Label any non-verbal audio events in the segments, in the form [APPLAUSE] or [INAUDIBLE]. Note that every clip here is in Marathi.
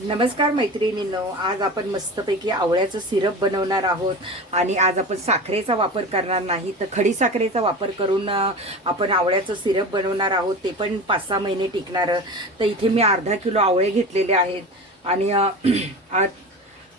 नमस्कार मैत्रिणींनो आज आपण मस्तपैकी आवळ्याचं सिरप बनवणार आहोत आणि आज आपण साखरेचा वापर करणार नाही तर खडी साखरेचा वापर करून आपण आवळ्याचं सिरप बनवणार आहोत. ते पण पाच सहा महिने टिकणारं. तर इथे मी अर्धा किलो आवळे घेतलेले आहेत आणि [CLEARS THROAT]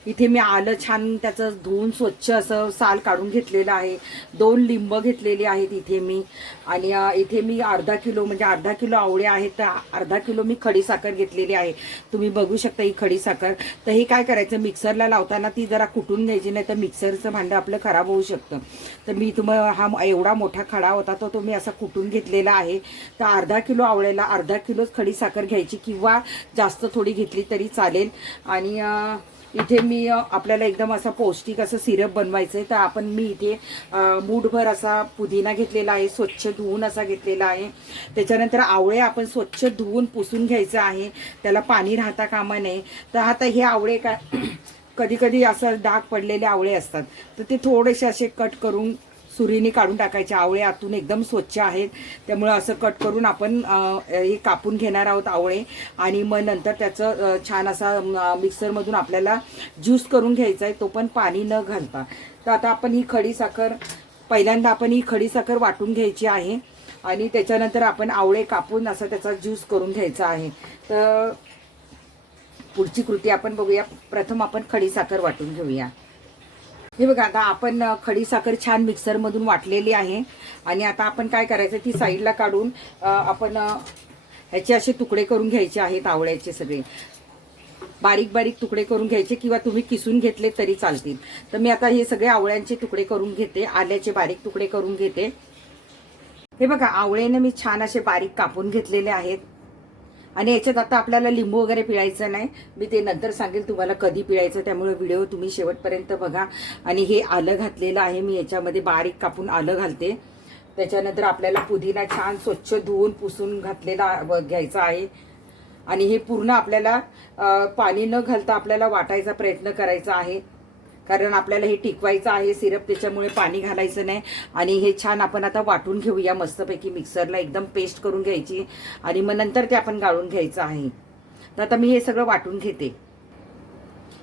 इथे मी आलं छान त्याचं धुवून स्वच्छ असं साल काढून घेतलेलं आहे. दोन लिंब घेतलेली आहेत इथे मी. आणि इथे मी अर्धा किलो म्हणजे अर्धा किलो आवळे आहेत तर अर्धा किलो मी खडी साखर घेतलेली आहे. तुम्ही बघू शकता ही खडी साखर. तर हे काय करायचं मिक्सरला लावताना ती जरा कुटून घ्यायची नाही तर मिक्सरचं भांडं आपलं खराब होऊ शकतं. तर मी तुम्हाला हा एवढा मोठा खडा होता तो तो मी असा कुटून घेतलेला आहे. तर अर्धा किलो आवळेला अर्धा किलोच खडी साखर घ्यायची किंवा जास्त थोडी घेतली तरी चालेल. आणि इथे मी आपल्याला एकदम असा पौष्टिक असं सिरप बनवायचं आहे तर आपण मी इथे मूठभर असा पुदिना घेतलेला आहे स्वच्छ धुवून असा घेतलेला आहे. त्याच्यानंतर आवळे आपण स्वच्छ धुवून पुसून घ्यायचं आहे. त्याला पाणी राहता कामा नये. तर आता हे आवळे का कधी कधी असं डाग पडलेले आवळे असतात. तर ते थोडेसे असे कट करून सुरीने काढून टाकायचे. आवळे आतून एकदम स्वच्छ आहेत. त्यामुळे असं कट करून आपण हे कापून घेणार आहोत आवळे. आणि मग नंतर त्याचं छान असा मिक्सरमधून आपल्याला ज्यूस करून घ्यायचा आहे तो पण पाणी न घालता. तर आता आपण ही खडी साखर पहिल्यांदा आपण ही खडी साखर वाटून घ्यायची आहे. आणि त्याच्यानंतर आपण आवळे कापून असं त्याचा ज्यूस करून घ्यायचा आहे. तर पुढची कृती आपण बघूया. प्रथम आपण खडी साखर वाटून घेऊया. हे बघा आता आपण खडी साखर छान मिक्सरमधून वाटलेली आहे. आणि आता आपण काय करायचं ती साईडला काढून आपण ह्याचे असे तुकडे करून घ्यायचे आहेत आवळ्याचे सगळे. बारीक बारीक तुकडे करून घ्यायचे किंवा तुम्ही किसून घेतले तरी चालतील. तर मी आता हे सगळे आवळ्यांचे तुकडे करून घेते आल्याचे बारीक तुकडे करून घेते. हे बघा आवळेने मी छान असे बारीक कापून घेतलेले आहेत. आणि याच्यात आता आपल्याला लिंबू वगैरे पिळायचं नाही. मी ते नंतर सांगेल तुम्हाला कधी पिळायचं त्यामुळे व्हिडिओ तुम्ही शेवटपर्यंत बघा. आणि हे आलं घातलेलं आहे मी याच्यामध्ये बारीक कापून आलं घालते. त्याच्यानंतर आपल्याला पुदिना छान स्वच्छ धुवून पुसून घातलेला व- घ्यायचा आहे. आणि हे पूर्ण आपल्याला पाणी न घालता आपल्याला वाटायचा प्रयत्न करायचा आहे. कारण आपल्याला हे टिकवायचं आहे सिरप त्याच्यामुळे पाणी घालायचं नाही. आणि हे छान आपण आता वाटून घेऊया मस्तपैकी मिक्सरला एकदम पेस्ट करून घ्यायची. आणि मग नंतर ते आपण गाळून घ्यायचं आहे. तर आता मी हे सगळं वाटून घेते.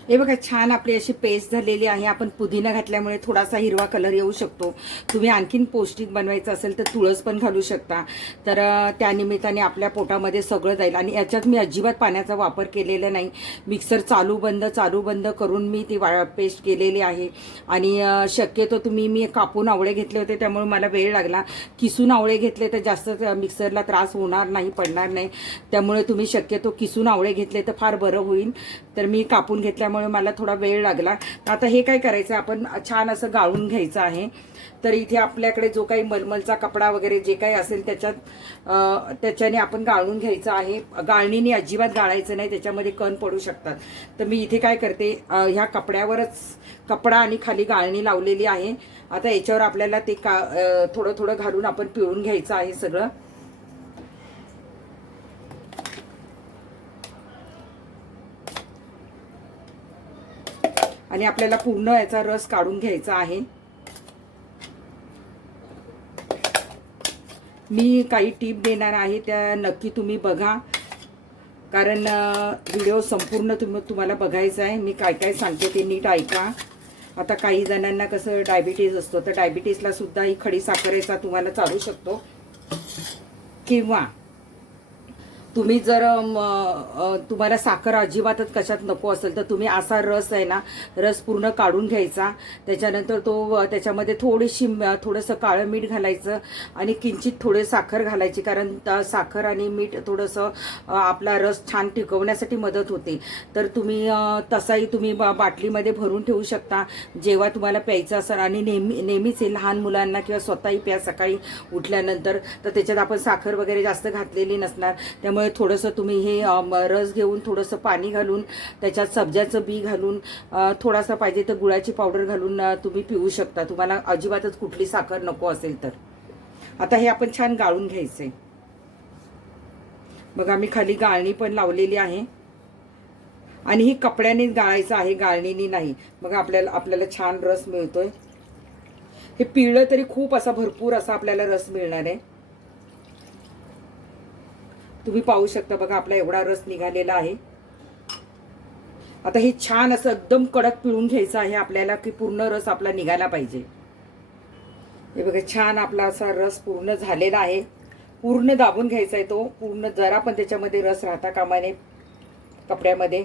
हे बघा छान आपली अशी पेस्ट झालेली आहे. आपण पुदिना घातल्यामुळे थोडासा हिरवा कलर येऊ शकतो. तुम्ही आणखीन पौष्टिक बनवायचं असेल तर तुळस पण घालू शकता. तर त्यानिमित्ताने आपल्या पोटामध्ये सगळं जाईल. आणि याच्यात मी अजिबात पाण्याचा वापर केलेला नाही. मिक्सर चालू बंद चालू बंद करून मी ती वा पेस्ट केलेली आहे. आणि शक्यतो तुम्ही मी कापून आवळे घेतले होते त्यामुळे मला वेळ लागला. किसून आवळे घेतले तर जास्त मिक्सरला त्रास होणार नाही पडणार नाही. त्यामुळे तुम्ही शक्यतो किसून आवळे घेतले तर फार बरं होईल. तर मी कापून घेतल्यामुळे मला थोडा वेळ लागला. आता हे काय करायचं? आपण छान असं गाळून घ्यायचं आहे. तर इथे आपल्याकडे जो काही मलमलचा कपडा वगैरे जे काही असेल त्याच्यात त्याच्याने आपण गाळून घ्यायचं आहे. गाळणीने अजिबात गाळायचं नाही. त्याच्यामध्ये कण पडू शकतात. तर मी इथे काय करते? ह्या कपड्यावरच कपडा आणि खाली गाळणी लावलेली आहे. आता याच्यावर आपल्याला ते का थोडं थोडं घालून आपण पिळून घ्यायचं आहे सगळं. आणि आपल्याला पूर्ण याचा रस काढून घ्यायचा आहे. मी काही टीप देणार आहे त्या नक्की तुम्ही बघा. कारण व्हिडिओ संपूर्ण तुम्ही तुम्हाला बघायचा आहे. मी काय काय सांगते ते नीट ऐका. आता काही जणांना कसं डायबिटीज असतो तर डायबिटीजला सुद्धा ही खडी साखरेचा तुम्हाला चालू शकतो. किंवा तुम्ही जर तुम्हाला साखर अजिबातच कशात नको असेल तर तुम्ही असा रस आहे ना रस पूर्ण काढून घ्यायचा. त्याच्यानंतर तो त्याच्यामध्ये थोडीशी थोडंसं काळं मीठ घालायचं आणि किंचित थोडे साखर घालायची कारण साखर आणि मीठ थोडंसं आपला रस छान टिकवण्यासाठी मदत होते. तर तुम्ही तसाही तुम्ही बाटलीमध्ये भरून ठेवू शकता. जेव्हा तुम्हाला प्यायचं असेल आणि नेहमी नेहमीच हे लहान मुलांना किंवा स्वतःही प्या सकाळी उठल्यानंतर तर त्याच्यात आपण साखर वगैरे जास्त घातलेली नसणार. त्यामुळे थोडंसं तुम्ही हे रस घेऊन थोडंसं पाणी घालून त्याच्यात सब्जाचं बी घालून थोडासा पाहिजे तर गुळाची पावडर घालून तुम्ही पिऊ शकता. तुम्हाला अजिबातच कुठली साखर नको असेल तर. आता हे आपण छान गाळून घ्यायचंय. बघा मी खाली गाळणी पण लावलेली आहे. आणि ही कपड्यानेच गाळायचं आहे गाळणीने नाही. मग आपल्याला आपल्याला छान रस मिळतोय. हे पिळलं तरी खूप असा भरपूर असा आपल्याला रस मिळणार आहे. तुम्ही पाहू शकता बघा आपला एवढा रस निघालेला आहे. आता हे छान असं एकदम कडक पिळून घ्यायचं आहे आपल्याला की पूर्ण रस आपला निघायला पाहिजे. हे बघा छान आपला असा रस पूर्ण झालेला आहे. पूर्ण दाबून घ्यायचा आहे तो. पूर्ण जरा पण त्याच्यामध्ये रस राहता कामा नये कपड्यामध्ये.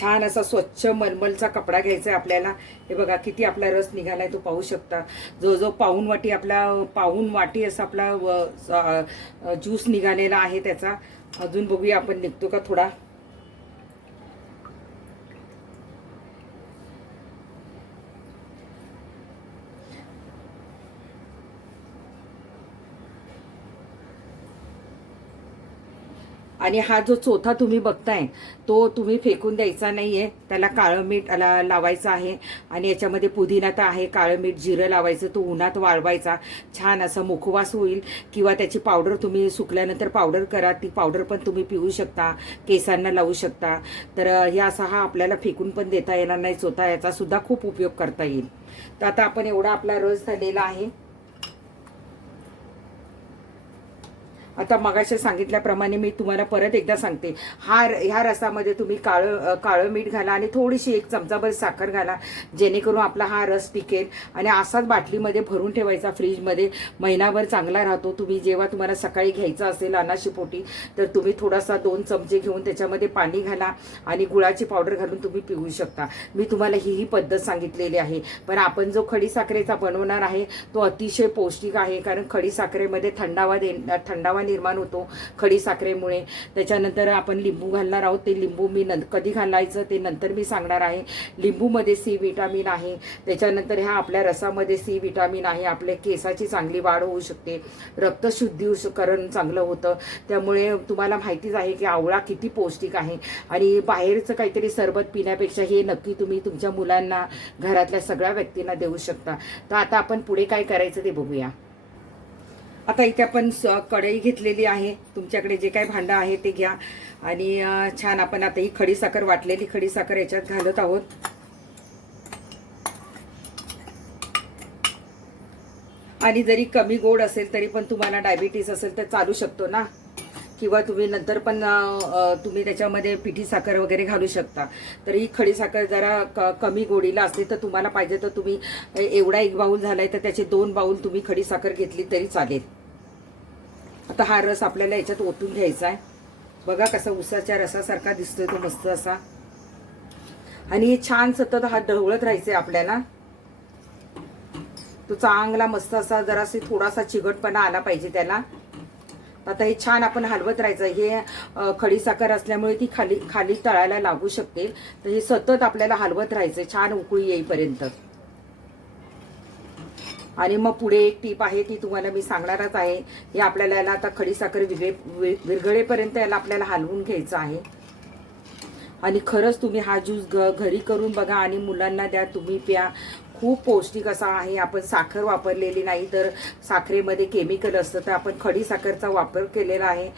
छान असा स्वच्छ मलमलचा कपडा घ्यायचा आहे आपल्याला. हे बघा किती आपला रस निघालाय तो पाहू शकता. जवळजवळ पाऊन वाटी आपला पाऊन वाटी असा आपला व- ज्यूस निघालेला आहे त्याचा. अजून बघूया आपण निघतो का थोडा. आणि हा जो चोथा तुम्ही बघताय तो तुम्ही फेकून द्यायचा नाही आहे त्याला काळं मीठ ला- लावायचं आहे आणि याच्यामध्ये पुदिना तर आहे काळं मीठ जिरं लावायचं तो उन्हात वाळवायचा. छान असा मुखवास होईल किंवा त्याची पावडर तुम्ही सुकल्यानंतर पावडर करा ती पावडर पण तुम्ही पिऊ शकता केसांना लावू शकता. तर हे असा हा आपल्याला फेकून पण देता येणार नाही चोथा याचा सुद्धा खूप उपयोग करता येईल. तर आता आपण एवढा आपला रस झालेला आहे. आता मगाशी सांगितल्याप्रमाणे मी तुम्हाला परत एकदा सांगते. हा ह्या रसामध्ये तुम्ही काळं काळं मीठ घाला आणि थोडीशी एक चमचाभर साखर घाला. जेणेकरून आपला हा रस टिकेल. आणि असाच बाटलीमध्ये भरून ठेवायचा फ्रीजमध्ये. महिनाभर चांगला राहतो. तुम्ही जेव्हा तुम्हाला सकाळी घ्यायचं असेल अनाशीपोटी तर तुम्ही थोडासा दोन चमचे घेऊन त्याच्यामध्ये पाणी घाला आणि गुळाची पावडर घालून तुम्ही पिऊ शकता. मी तुम्हाला ही ही पद्धत सांगितलेली आहे. पण आपण जो खडी साखरेचा बनवणार आहे तो अतिशय पौष्टिक आहे. कारण खडी साखरेमध्ये थंडावा दे थंडावा निर्माण होतो खडी साखरेमुळे. त्याच्यानंतर आपण लिंबू घालणार आहोत. ते लिंबू मी नं कधी घालायचं ते नंतर मी सांगणार आहे. लिंबूमध्ये सी विटामिन आहे. त्याच्यानंतर ह्या आपल्या रसामध्ये सी विटामिन आहे. आपल्या केसाची चांगली वाढ होऊ शकते. रक्तशुद्धीकरण चांगलं होतं. त्यामुळे तुम्हाला माहितीच आहे की आवळा किती पौष्टिक आहे. आणि बाहेरचं काहीतरी सरबत पिण्यापेक्षा हे नक्की तुम्ही तुमच्या मुलांना घरातल्या सगळ्या व्यक्तींना देऊ शकता. तर आता आपण पुढे काय करायचं ते बघूया. आता इथे आपण स- कढई घेतलेली आहे. तुमच्याकडे जे काही भांडं आहे ते घ्या. आणि छान आपण आता ही खडी साखर वाटलेली खडी साखर याच्यात घालत आहोत. आणि जरी कमी गोड असेल तरी पण तुम्हाला डायबिटीस असेल तर चालू शकतो ना? किंवा तुम्ही नंतर पण तुम्ही त्याच्यामध्ये पिठी साखर वगैरे घालू शकता. तर ही खडी साखर जरा क- कमी गोडीला असली तर तुम्हाला पाहिजे तर तुम्ही एवढा एक बाऊल झाला आहे तर त्याचे दोन बाऊल तुम्ही खडी साखर घेतली तरी चालेल. आता हा रस आपल्याला याच्यात ओतून घ्यायचा आहे बघा कसा उसाच्या रसासारखा दिसतोय तो मस्त असा. आणि हे छान सतत हा ढवळत राहायचंय आपल्याला. तो चांगला मस्त असा जरासे थोडासा चिकटपणा आला पाहिजे त्याला. आता हे छान आपण हलवत राहायचं हे खडीसाखर खडी साखर असल्यामुळे ती खाली खाली तळायला लागू शकते तर हे सतत आपल्याला हलवत राहायचं छान उकळी येईपर्यंत. आणि मग पुढे एक टीप आहे ती तुम्हाला मी सांगणारच आहे. हे आपल्याला याला आता खडीसाखर विगे वि- विरघळेपर्यंत याला आपल्याला हलवून घ्यायचं आहे. आणि खरंच तुम्ही हा ज्यूस घ घरी करून बघा आणि मुलांना द्या तुम्ही प्या. खूप पौष्टिक असा आहे. आपण साखर वापरलेली नाही तर साखरेमध्ये केमिकल असतं तर आपण खडी साखरचा वापर केलेला आहे.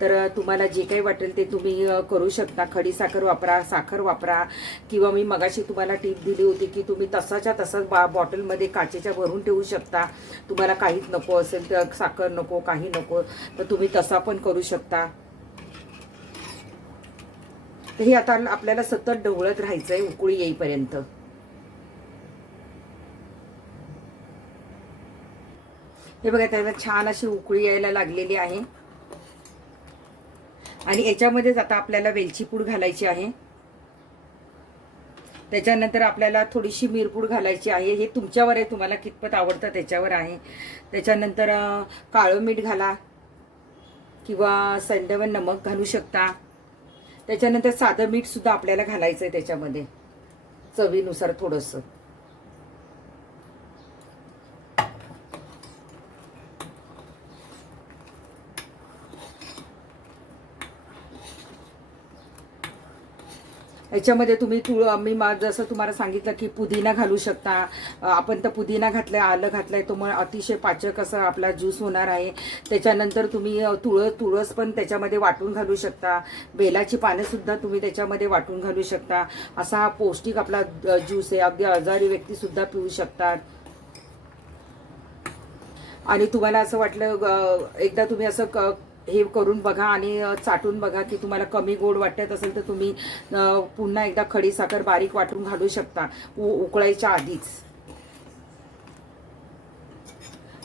तर तुम्हाला जे काही वाटेल ते तुम्ही करू शकता. खडी साखर वापरा साखर वापरा. किंवा मी मगाशी तुम्हाला टीप दिली होती की तुम्ही तसाच्या तसाच बा बॉटलमध्ये काचेच्या भरून ठेवू शकता. तुम्हाला काहीच नको असेल तर साखर नको काही नको तर तुम्ही तसा पण करू शकता. हे आता आपल्याला सतत ढवळत आहे उकळी येईपर्यंत. हे बघा त्याला छान अशी उकळी यायला लागलेली आहे. आणि याच्यामध्येच आता आपल्याला वेलची पूड घालायची आहे. त्याच्यानंतर आपल्याला थोडीशी मिरपूड घालायची आहे. हे तुमच्यावर आहे तुम्हाला कितपत आवडतं त्याच्यावर आहे. त्याच्यानंतर काळं मीठ घाला. किंवा संडवन नमक घालू शकता. त्याच्यानंतर साधं मीठसुद्धा आपल्याला घालायचं आहे त्याच्यामध्ये. चवीनुसार थोडंसं. याच्यामध्ये तुम्ही तुळ मी मा जसं तुम्हाला सांगितलं की पुदिना घालू शकता. आपण तर पुदिना घातलाय आलं घातलंय तो मग अतिशय पाचक असा आपला ज्यूस होणार आहे. त्याच्यानंतर तुम्ही तुळस तुळस पण त्याच्यामध्ये वाटून घालू शकता. बेलाची पानंसुद्धा तुम्ही त्याच्यामध्ये वाटून घालू शकता. असा हा पौष्टिक आपला ज्यूस आहे. अगदी आजारी व्यक्तीसुद्धा पिऊ शकतात. आणि तुम्हाला असं वाटलं एकदा तुम्ही असं क हे करून बघा आणि चाटून बघा की तुम्हाला कमी गोड वाटत असेल तर तुम्ही पुन्हा एकदा खडीसाखर बारीक वाटून घालू शकता उ उकळायच्या आधीच.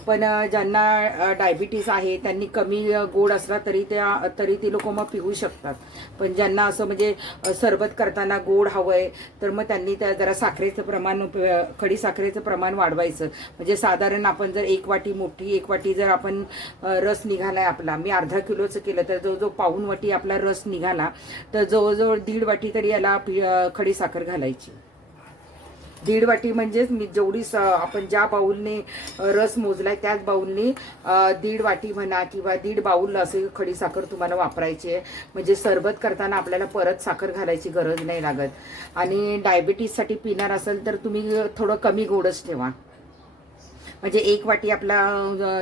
पण ज्यांना डायबिटीस आहे त्यांनी कमी गोड असला तरी त्या तरी ती लोक मग पिऊ शकतात. पण ज्यांना असं म्हणजे सरबत करताना गोड हवं आहे तर मग त्यांनी त्या जरा साखरेचं प्रमाण खडी साखरेचं प्रमाण वाढवायचं. म्हणजे साधारण आपण जर एक वाटी मोठी एक वाटी जर आपण रस रस निघालाय आपला मी अर्धा किलोचं केलं तर जवळजवळ पाऊन वाटी आपला रस निघाला तर जवळजवळ दीड वाटी तरी याला पि- खडी साखर घालायची. दीड वाटी म्हणजेच मी जेवढी स- आपण ज्या बाऊलने रस मोजलाय त्याच बाऊलने दीड वाटी म्हणा किंवा दीड बाऊल असे खडी साखर तुम्हाला वापरायची आहे. म्हणजे सरबत करताना आपल्याला परत साखर घालायची गरज नाही लागत. आणि डायबिटीजसाठी पिणार असेल तर तुम्ही थोडं कमी गोडच ठेवा. म्हणजे एक वाटी आपला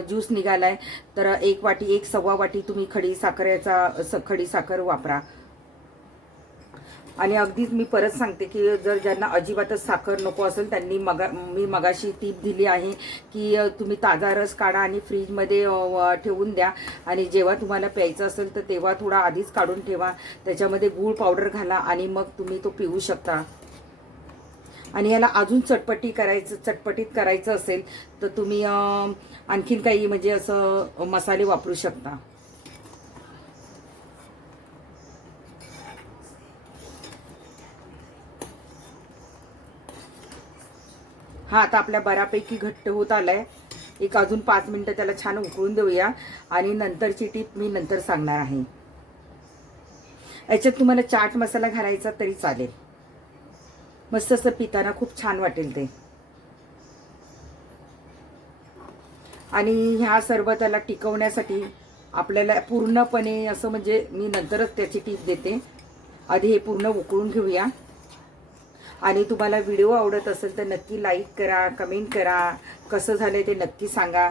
ज्यूस निघालाय तर एक वाटी एक सव्वा वाटी तुम्ही खडी साखरेचा स- खडी साखर वापरा. आणि अगदीच मी परत सांगते की जर ज्यांना अजिबातच साखर नको असेल त्यांनी मगा मी मगाशी टीप दिली आहे की तुम्ही ताजा रस काढा आणि फ्रीजमध्ये ठेवून द्या. आणि जेव्हा तुम्हाला प्यायचं असेल तर तेव्हा थोडा आधीच काढून ठेवा. त्याच्यामध्ये गूळ पावडर घाला आणि मग तुम्ही तो पिऊ शकता. आणि याला अजून चटपटी करायचं चटपटीत करायचं असेल तर तुम्ही आणखीन काही म्हणजे असं मसाले वापरू शकता. हा आता आपल्या बऱ्यापैकी घट्ट होत आलाय. एक अजून पाच मिनिटं त्याला छान उकळून देऊया. आणि नंतरची टीप मी नंतर सांगणार आहे. याच्यात तुम्हाला चाट मसाला घालायचा तरी चालेल. मस्त असं पिताना खूप छान वाटेल ते. आणि ह्या सरबताला टिकवण्यासाठी आपल्याला पूर्णपणे असं म्हणजे मी नंतरच त्याची टीप देते. आधी हे पूर्ण उकळून घेऊया. आणि तुम्हाला व्हिडिओ आवडत असेल तर नक्की लाईक करा कमेंट करा. कसं झालं ते नक्की सांगा.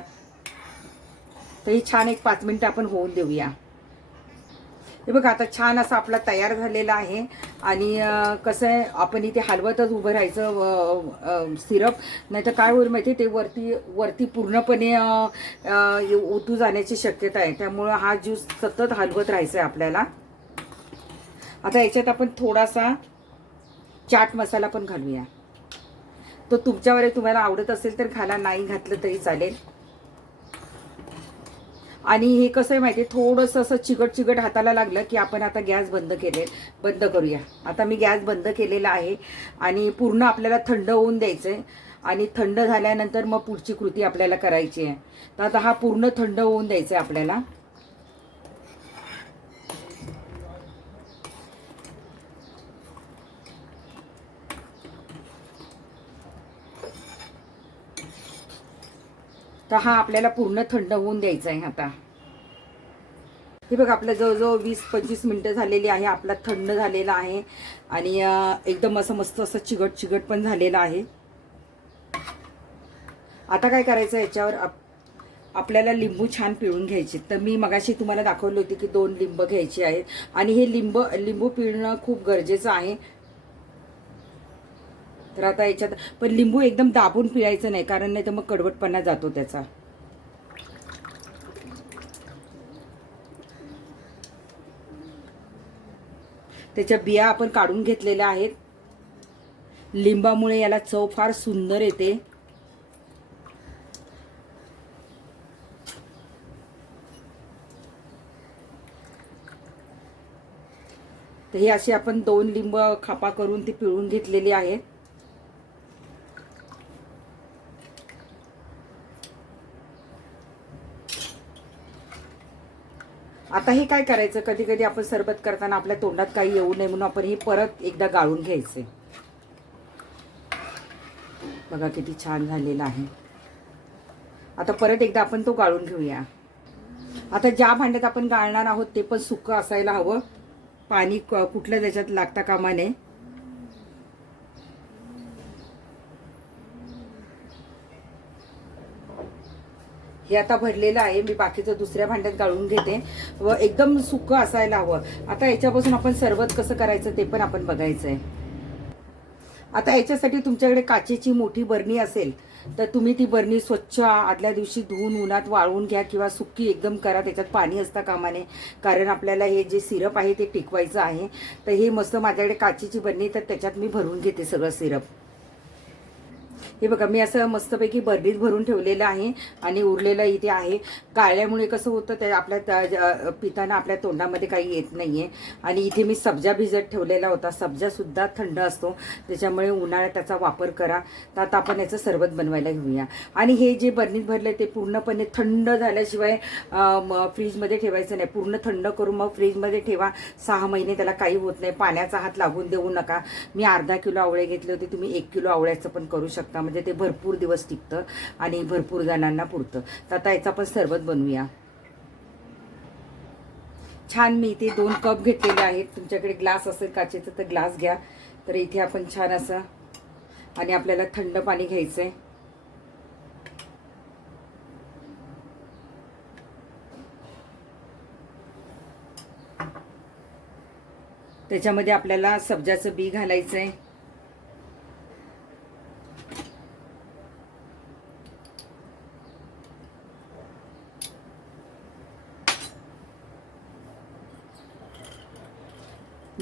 तर हे छान एक पाच मिनटं आपण होऊन देऊया. हे बघा आता छान असा आपला तयार झालेला आहे. आणि कसं आहे आपण इथे हलवतच उभं राहायचं सिरप. नाही तर काय होईल माहिती ते वरती वरती पूर्णपणे ओतू जाण्याची शक्यता आहे. त्यामुळं हा ज्यूस सतत हलवत राहायचा आहे आपल्याला. आता याच्यात आपण थोडासा चाट मसाला पण घालूया. तो तुमच्यावर तुम्हाला आवडत असेल तर घाला नाही घातलं तरी चालेल. आणि हे कसं आहे माहिती आहे थोडंसं असं चिकट चिकट हाताला लागलं की आपण आता गॅस बंद केले बंद करूया. आता मी गॅस बंद केलेला आहे आणि पूर्ण आपल्याला थंड होऊन द्यायचं आहे आणि थंड झाल्यानंतर मग पुढची कृती आपल्याला करायची आहे. तर आता हा पूर्ण थंड होऊन द्यायचा आहे आपल्याला. तर हा आपल्याला पूर्ण थंड होऊन द्यायचा आहे आता. हे बघ आपलं जवळजवळ वीस पंचवीस मिनटं झालेली आहे. आपला थंड झालेला आहे. आणि एकदम असं मस्त असं चिगट चिगट पण झालेलं आहे. आता काय करायचं याच्यावर? आप- आपल्याला लिंबू छान पिळून घ्यायचे. तर मी मगाशी तुम्हाला दाखवली होती की दोन लिंब घ्यायची आहेत. आणि हे लिंब लिंबू पिळणं खूप गरजेचं आहे. तर आता याच्यात पण लिंबू एकदम दाबून पिळायचं नाही कारण नाही तर मग कडवटपणा जातो त्याचा. त्याच्या बिया आपण काढून घेतलेल्या आहेत. लिंबामुळे याला चव फार सुंदर येते. तर हे असे आपण दोन लिंब खापा करून ती पिळून घेतलेली आहेत. आता हे काय करायचं? कधी कधी आपण सरबत करताना आपल्या तोंडात काही येऊ नये म्हणून आपण हे परत एकदा गाळून घ्यायचे. बघा किती छान झालेला आहे. आता परत एकदा आपण तो गाळून घेऊया. आता ज्या भांड्यात आपण गाळणार आहोत ते पण सुकं असायला हवं. पाणी क- कुठलं त्याच्यात लागता कामा नये. हे आता भरलेलं आहे. मी बाकीचं दुसऱ्या भांड्यात गाळून घेते. व एकदम सुकं असायला हवं. आता याच्यापासून आपण सरबत कसं करायचं ते पण आपण बघायचं आहे आता याच्यासाठी तुमच्याकडे काचेची मोठी बरणी असेल तर तुम्ही ती बरणी स्वच्छ आदल्या दिवशी धुवून उन्हात वाळवून घ्या किंवा सुक्की एकदम करा. त्याच्यात पाणी असता कामाने. कारण आपल्याला हे जे सिरप आहे ते टिकवायचं आहे. तर हे मस्त माझ्याकडे काचेची बरणी तर त्याच्यात मी भरून घेते सगळं सिरप. हे बघा मी असं मस्तपैकी बर्डीत भरून ठेवलेलं आहे आणि उरलेलं इथे आहे. गाळल्यामुळे कसं होतं ते आपल्या त्या- पिताना आपल्या तोंडामध्ये काही येत नाहीये. आणि इथे मी सब्जा भिजत ठेवलेला होता. सब्जासुद्धा थंड असतो. त्याच्यामुळे उन्हाळ्यात त्याचा वापर करा. तर आता आपण याचं सरबत बनवायला घेऊया. आणि हे जे बर्नीत भरलं ते पूर्णपणे थंड झाल्याशिवाय फ्रीजमध्ये ठेवायचं नाही. पूर्ण थंड करून मग फ्रीजमध्ये ठेवा. सहा महिने त्याला काही होत नाही. पाण्याचा हात लागून देऊ नका. मी अर्धा किलो आवळे घेतले होते. तुम्ही एक किलो आवळ्याचं पण करू शकता. म्हणजे ते भरपूर दिवस टिकतं आणि भरपूर जणांना पुरतं. तर आता याचा आपण सरबत बनवूया. छान मी इथे दोन कप घेतलेले आहेत. तुमच्याकडे ग्लास असेल काचेचं तर ग्लास घ्या. तर इथे आपण छान असं आणि आपल्याला थंड पाणी घ्यायचं आहे त्याच्यामध्ये आपल्याला सब्जाचं बी घालायचं आहे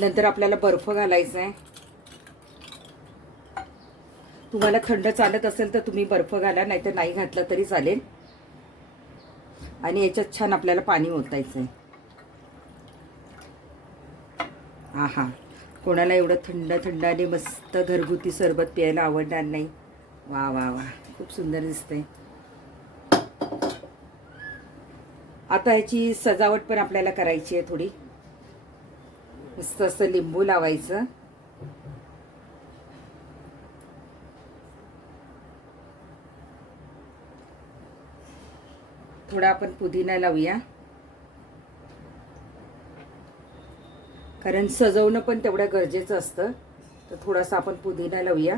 नंतर आपल्याला बर्फ घालायचा आहे तुम्हाला थंड चालत असेल तर तुम्ही बर्फ घाला नाहीतर नाही घातला तरी चालेल. आणि याच्यात छान आपल्याला पाणी ओतायचं आहे आहा कोणाला एवढं थंड थंड आणि मस्त घरगुती सरबत प्यायला आवडणार नाही. वा वा वा खूप सुंदर दिसतंय. आता ह्याची सजावट पण आपल्याला करायची आहे थोडी. मस्त असं लिंबू लावायचं. थोडा आपण पुदिना लावूया. कारण सजवणं पण तेवढं गरजेचं असतं. तर थोडासा आपण पुदिना लावूया.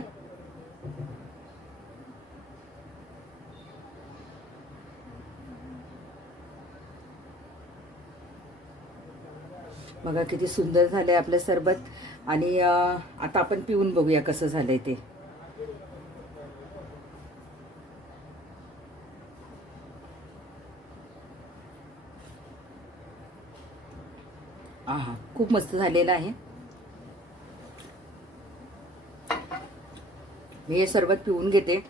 बघा किती सुंदर झालंय आपलं सरबत. आणि आता आपण पिऊन बघूया कसं झालंय ते. आहा खूप मस्त झालेलं आहे. मी हे सरबत पिऊन घेते.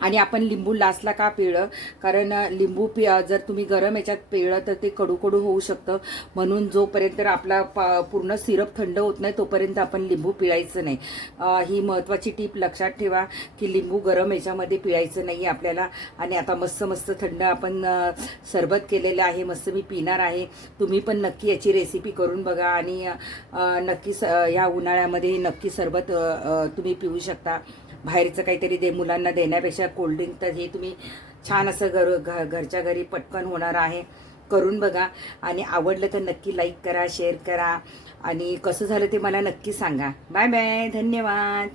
आणि आपण लिंबू लास्टला का पिळलं? कारण लिंबू पि जर तुम्ही गरम याच्यात पिळलं तर ते कडू कडू होऊ शकतं. म्हणून जोपर्यंत आपला पूर्ण सिरप थंड होत नाही तोपर्यंत आपण लिंबू पिळायचं नाही. ही महत्त्वाची टीप लक्षात ठेवा की लिंबू गरम याच्यामध्ये पिळायचं नाही आपल्याला. आणि आता मस्त मस्त थंड आपण सरबत केलेलं आहे मस्त मी पिणार आहे. तुम्ही पण नक्की याची रेसिपी करून बघा आणि नक्की स ह्या उन्हाळ्यामध्ये नक्की सरबत तुम्ही पिऊ शकता. बाहेरचं काहीतरी दे मुलांना देण्यापेक्षा कोल्ड्रिंक तर हे तुम्ही छान असं घर घ घरच्या घरी पटकन होणार आहे. करून बघा. आणि आवडलं तर नक्की लाईक करा शेअर करा. आणि कसं झालं ते मला नक्की सांगा. बाय बाय धन्यवाद.